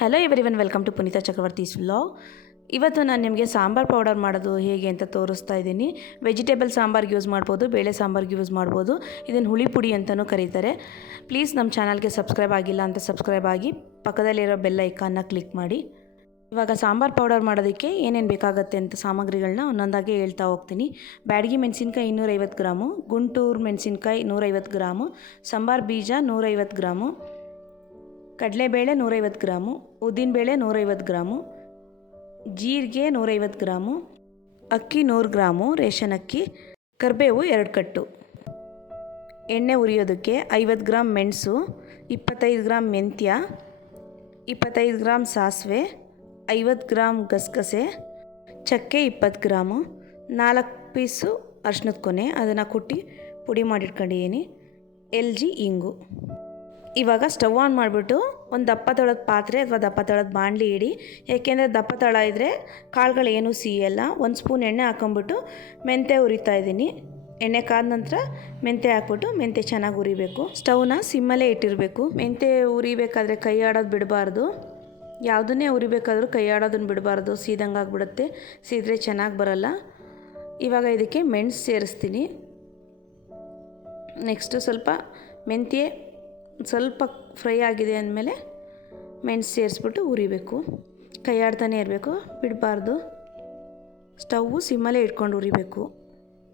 Hello everyone welcome to Puneetha Chakravarthy's vlog ಇವತ್ತು ನಾನು ನಿಮಗೆ ಸಾಂಬಾರ್ ಪೌಡರ್ ಮಾಡೋದು ಹೇಗೆ ಅಂತ ತೋರಿಸ್ತಾ ಇದ್ದೀನಿ. ವೆಜಿಟೇಬಲ್ ಸಾಂಬಾರ್ಗೆ ಯೂಸ್ ಮಾಡ್ಬೋದು, ಬೇಳೆ ಸಾಂಬಾರ್ಗೆ ಯೂಸ್ ಮಾಡ್ಬೋದು. ಇದನ್ನು ಹುಳಿ ಪುಡಿ ಅಂತಲೂ ಕರೀತಾರೆ. ಪ್ಲೀಸ್ ನಮ್ಮ ಚಾನಲ್ಗೆ ಸಬ್ಸ್ಕ್ರೈಬ್ ಆಗಿಲ್ಲ ಅಂತ ಸಬ್ಸ್ಕ್ರೈಬ್ ಆಗಿ ಪಕ್ಕದಲ್ಲಿರೋ ಬೆಲ್ಲ ಐಕಾನ್ನ ಕ್ಲಿಕ್ ಮಾಡಿ. ಇವಾಗ ಸಾಂಬಾರ್ ಪೌಡರ್ ಮಾಡೋದಕ್ಕೆ ಏನೇನು ಬೇಕಾಗುತ್ತೆ ಅಂತ ಸಾಮಗ್ರಿಗಳನ್ನ ಒಂದೊಂದಾಗಿ ಹೇಳ್ತಾ ಹೋಗ್ತೀನಿ. ಬ್ಯಾಡಗಿ ಮೆಣಸಿನ್ಕಾಯಿ ಇನ್ನೂರೈವತ್ತು ಗ್ರಾಮು, ಗುಂಟೂರು ಮೆಣಸಿನ್ಕಾಯಿ ನೂರೈವತ್ತು ಗ್ರಾಮು, ಸಾಂಬಾರ್ ಬೀಜ ನೂರೈವತ್ತು ಗ್ರಾಮು. ಕಡಲೆಬೇಳೆ ನೂರೈವತ್ತು ಗ್ರಾಮು, ಉದ್ದಿನಬೇಳೆ ನೂರೈವತ್ತು ಗ್ರಾಮು, ಜೀರಿಗೆ ನೂರೈವತ್ತು ಗ್ರಾಮು, ಅಕ್ಕಿ ನೂರು ಗ್ರಾಮು, ರೇಷನ್ ಅಕ್ಕಿ, ಕರಿಬೇವು ಎರಡು ಕಟ್ಟು. ಎಣ್ಣೆ ಉರಿಯೋದಕ್ಕೆ ಐವತ್ತು ಗ್ರಾಮ್ ಮೆಣಸು, ಇಪ್ಪತ್ತೈದು ಗ್ರಾಮ್ ಮೆಂತ್ಯ, ಇಪ್ಪತ್ತೈದು ಗ್ರಾಮ್ ಸಾಸಿವೆ, ಐವತ್ತು ಗ್ರಾಮ್ ಗಸಗಸೆ, ಚಕ್ಕೆ ಇಪ್ಪತ್ತು ಗ್ರಾಮು, ನಾಲ್ಕು ಪೀಸು ಅರ್ಶಿನದ ಕೊನೆ, ಅದನ್ನು ಕುಟ್ಟಿ ಪುಡಿ ಮಾಡಿಟ್ಕೊಂಡಿದ್ದೀನಿ. ಎಲ್ ಜಿ ಇಂಗು. ಇವಾಗ ಸ್ಟವ್ ಆನ್ ಮಾಡಿಬಿಟ್ಟು ಒಂದು ದಪ್ಪ ತಳದ ಪಾತ್ರೆ ಅಥವಾ ದಪ್ಪ ತಳದ ಬಾಣಲಿ ಇಡಿ. ಏಕೆಂದರೆ ದಪ್ಪ ತಳ ಇದ್ದರೆ ಕಾಳುಗಳು ಏನೂ ಸಿಹಿಯಲ್ಲ ಒಂದು ಸ್ಪೂನ್ ಎಣ್ಣೆ ಹಾಕೊಂಬಿಟ್ಟು ಮೆಂತೆ ಉರಿತಾ ಇದ್ದೀನಿ. ಎಣ್ಣೆ ಕಾದ ನಂತರ ಮೆಂತೆ ಹಾಕ್ಬಿಟ್ಟು ಮೆಂತೆ ಚೆನ್ನಾಗಿ ಉರಿಬೇಕು ಸ್ಟವ್ನ ಸಿಮ್ಮಲ್ಲೇ ಇಟ್ಟಿರಬೇಕು. ಮೆಂತೆ ಉರಿಬೇಕಾದ್ರೆ ಕೈ ಆಡೋದು ಬಿಡಬಾರ್ದು. ಯಾವುದನ್ನೇ ಉರಿಬೇಕಾದ್ರೂ ಕೈ ಆಡೋದನ್ನು ಬಿಡಬಾರ್ದು. ಸೀದಂಗೆ ಆಗಿಬಿಡುತ್ತೆ. ಸೀದ್ರೆ ಚೆನ್ನಾಗಿ ಬರಲ್ಲ. ಇವಾಗ ಇದಕ್ಕೆ ಮೆಣಸು ಸೇರಿಸ್ತೀನಿ. ನೆಕ್ಸ್ಟು ಸ್ವಲ್ಪ ಮೆಂತ್ಯ ಸ್ವಲ್ಪ ಫ್ರೈ ಆಗಿದೆ ಅಂದಮೇಲೆ ಮೆಣಸು ಸೇರಿಸ್ಬಿಟ್ಟು ಉರಿಬೇಕು ಕೈಯಾಡ್ತಾನೆ ಇರಬೇಕು, ಬಿಡಬಾರ್ದು. ಸ್ಟವ್ವು ಸಿಮ್ಮಲ್ಲೇ ಇಟ್ಕೊಂಡು ಉರಿಬೇಕು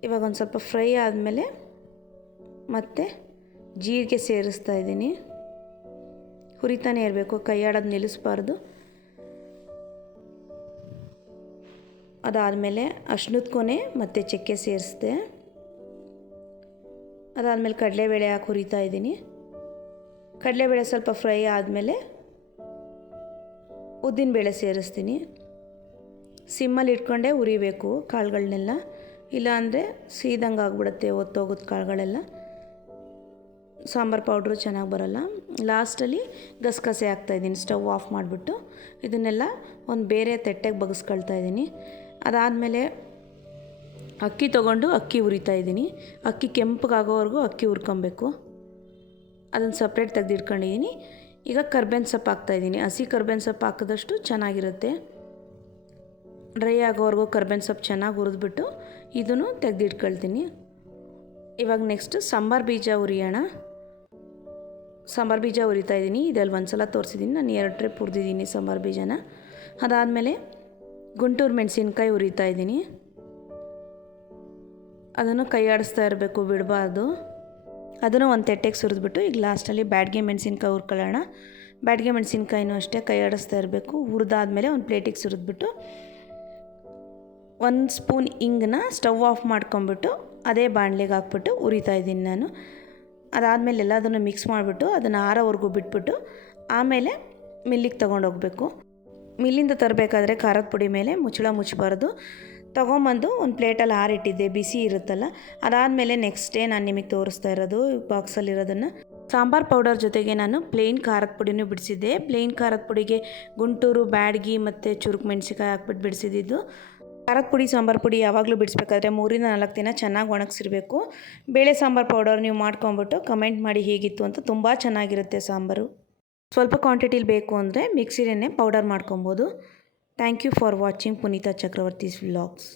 ಇವಾಗ ಒಂದು ಸ್ವಲ್ಪ ಫ್ರೈ ಆದಮೇಲೆ ಮತ್ತೆ ಜೀರಿಗೆ ಸೇರಿಸ್ತಾ ಇದ್ದೀನಿ. ಹುರಿತಾನೆ ಇರಬೇಕು, ಕೈಯಾಡೋದು ನಿಲ್ಲಿಸ್ಬಾರ್ದು. ಅದಾದಮೇಲೆ ಅಶ್ನದ ಕೊನೆ ಮತ್ತು ಚಕ್ಕೆ ಸೇರಿಸ್ದೆ. ಅದಾದಮೇಲೆ ಕಡಲೆಬೇಳೆ ಹಾಕಿ ಹುರಿತಾ ಇದ್ದೀನಿ. ಕಡಲೆಬೇಳೆ ಸ್ವಲ್ಪ ಫ್ರೈ ಆದಮೇಲೆ ಉದ್ದಿನಬೇಳೆ ಸೇರಿಸ್ತೀನಿ. ಸಿಮ್ಮಲ್ಲಿ ಇಟ್ಕೊಂಡೇ ಉರಿಬೇಕು ಕಾಳುಗಳನ್ನೆಲ್ಲ ಇಲ್ಲಾಂದರೆ ಸೀದಂಗೆ ಆಗ್ಬಿಡುತ್ತೆ ಒತ್ತೋಗುತ್ತೆ ಕಾಳುಗಳೆಲ್ಲ. ಸಾಂಬಾರು ಪೌಡ್ರು ಚೆನ್ನಾಗಿ ಬರೋಲ್ಲ. ಲಾಸ್ಟಲ್ಲಿ ಗಸಗಸೆ ಹಾಕ್ತಾಯಿದ್ದೀನಿ ಸ್ಟವ್ ಆಫ್ ಮಾಡಿಬಿಟ್ಟು. ಇದನ್ನೆಲ್ಲ ಒಂದು ಬೇರೆ ತಟ್ಟೆಗೆ ಬಗ್ಸ್ಕೊಳ್ತಾ ಇದ್ದೀನಿ. ಅದಾದಮೇಲೆ ಅಕ್ಕಿ ತೊಗೊಂಡು ಅಕ್ಕಿ ಉರಿತಾ ಇದ್ದೀನಿ. ಅಕ್ಕಿ ಕೆಂಪಗಾಗೋವರೆಗೂ ಅಕ್ಕಿ ಹುರ್ಕೊಬೇಕು. ಅದನ್ನು ಸಪ್ರೇಟ್ ತೆಗೆದಿಟ್ಕೊಂಡಿದ್ದೀನಿ ಈಗ ಕರ್ಬೇವಿನ ಸೊಪ್ಪು ಹಾಕ್ತಾಯಿದ್ದೀನಿ ಹಸಿ ಕರ್ಬೇವಿನ ಸೊಪ್ಪು ಹಾಕಿದಷ್ಟು ಚೆನ್ನಾಗಿರುತ್ತೆ. ಡ್ರೈ ಆಗೋವರೆಗೂ ಕರ್ಬೇವಿನ ಸೊಪ್ಪು ಚೆನ್ನಾಗಿ ಹುರಿದ್ಬಿಟ್ಟು ಇದನ್ನು ತೆಗೆದಿಟ್ಕೊಳ್ತೀನಿ. ಇವಾಗ ನೆಕ್ಸ್ಟ್ ಸಾಂಬಾರು ಬೀಜ ಉರಿಯೋಣ ಸಾಂಬಾರು ಬೀಜ ಹುರಿತಾ ಇದ್ದೀನಿ ಇದರಲ್ಲಿ ಒಂದು ಸಲ ತೋರಿಸಿದ್ದೀನಿ ನಾನು ಎರಡು ಟ್ರಿಪ್ ಹುರಿದಿದ್ದೀನಿ ಸಾಂಬಾರು ಬೀಜನ. ಅದಾದಮೇಲೆ ಗುಂಟೂರು ಮೆಣಸಿನ್ಕಾಯಿ ಉರಿತಾ ಇದ್ದೀನಿ ಅದನ್ನು ಕೈ ಆಡಿಸ್ತಾ ಇರಬೇಕು, ಬಿಡಬಾರ್ದು. ಅದನ್ನು ಒಂದು ತೆಟ್ಟೆಗೆ ಸುರಿದ್ಬಿಟ್ಟು ಈಗ ಲಾಸ್ಟಲ್ಲಿ ಬ್ಯಾಡ್ಗೆ ಮೆಣಸಿನ್ಕಾಯಿ ಹುರ್ಕೊಳ್ಳೋಣ. ಬ್ಯಾಡ್ಗೆ ಮೆಣಸಿನ್ಕಾಯಿನೂ ಅಷ್ಟೇ ಕೈ ಆಡಿಸ್ತಾ ಇರಬೇಕು. ಹುರಿದಾದ್ಮೇಲೆ ಒಂದು ಪ್ಲೇಟಿಗೆ ಸುರಿದ್ಬಿಟ್ಟು ಒಂದು ಸ್ಪೂನ್ ಇಂಗನ್ನ ಸ್ಟವ್ ಆಫ್ ಮಾಡ್ಕೊಂಬಿಟ್ಟು ಅದೇ ಬಾಣಲೆಗೆ ಹಾಕ್ಬಿಟ್ಟು ಉರಿತಾ ಇದ್ದೀನಿ ನಾನು. ಅದಾದಮೇಲೆ ಎಲ್ಲದನ್ನು ಮಿಕ್ಸ್ ಮಾಡಿಬಿಟ್ಟು ಅದನ್ನು ಆರೋವರೆಗೂ ಬಿಟ್ಬಿಟ್ಟು ಆಮೇಲೆ ಮಿಲ್ಲಿಗೆ ತೊಗೊಂಡೋಗ್ಬೇಕು. ಮಿಲ್ಲಿಂದ ತರಬೇಕಾದ್ರೆ ಖಾರದ ಪುಡಿ ಮೇಲೆ ಮುಚ್ಚಳ ಮುಚ್ಚಬಾರ್ದು. ತೊಗೊಂಬಂದು ಒಂದು ಪ್ಲೇಟಲ್ಲಿ ಹಾರಿಟ್ಟಿದ್ದೆ ಬಿಸಿ ಇರುತ್ತಲ್ಲ? ಅದಾದಮೇಲೆ ನೆಕ್ಸ್ಟ್ ಡೇ ನಾನು ನಿಮಗೆ ತೋರಿಸ್ತಾ ಇರೋದು ಬಾಕ್ಸಲ್ಲಿರೋದನ್ನು ಸಾಂಬಾರ್ ಪೌಡರ್ ಜೊತೆಗೆ ನಾನು ಪ್ಲೇನ್ ಖಾರದ ಪುಡಿನೂ ಬಿಡಿಸಿದ್ದೆ. ಪ್ಲೇನ್ ಖಾರದ ಪುಡಿಗೆ ಗುಂಟೂರು, ಬ್ಯಾಡ್ಗಿ ಮತ್ತು ಚುರುಕು ಮೆಣಸಿಕಾಯಿ ಹಾಕ್ಬಿಟ್ಟು ಬಿಡಿಸಿದ್ದು ಖಾರದ ಪುಡಿ, ಸಾಂಬಾರು ಪುಡಿ ಯಾವಾಗಲೂ ಬಿಡಿಸ್ಬೇಕಾದ್ರೆ ಮೂರಿಂದ ನಾಲ್ಕು ದಿನ ಚೆನ್ನಾಗಿ ಒಣಗಿಸಿರ್ಬೇಕು. ಬೇಳೆ ಸಾಂಬಾರು ಪೌಡರ್ ನೀವು ಮಾಡ್ಕೊಂಬಿಟ್ಟು ಕಮೆಂಟ್ ಮಾಡಿ ಹೇಗಿತ್ತು ಅಂತ ತುಂಬ ಚೆನ್ನಾಗಿರುತ್ತೆ ಸಾಂಬಾರು. ಸ್ವಲ್ಪ ಕ್ವಾಂಟಿಟಿಲಿ ಬೇಕು ಅಂದರೆ ಮಿಕ್ಸಿನೇ ಪೌಡರ್ ಮಾಡ್ಕೊಬೋದು. Thank you for watching Puneetha Chakravarthy's vlogs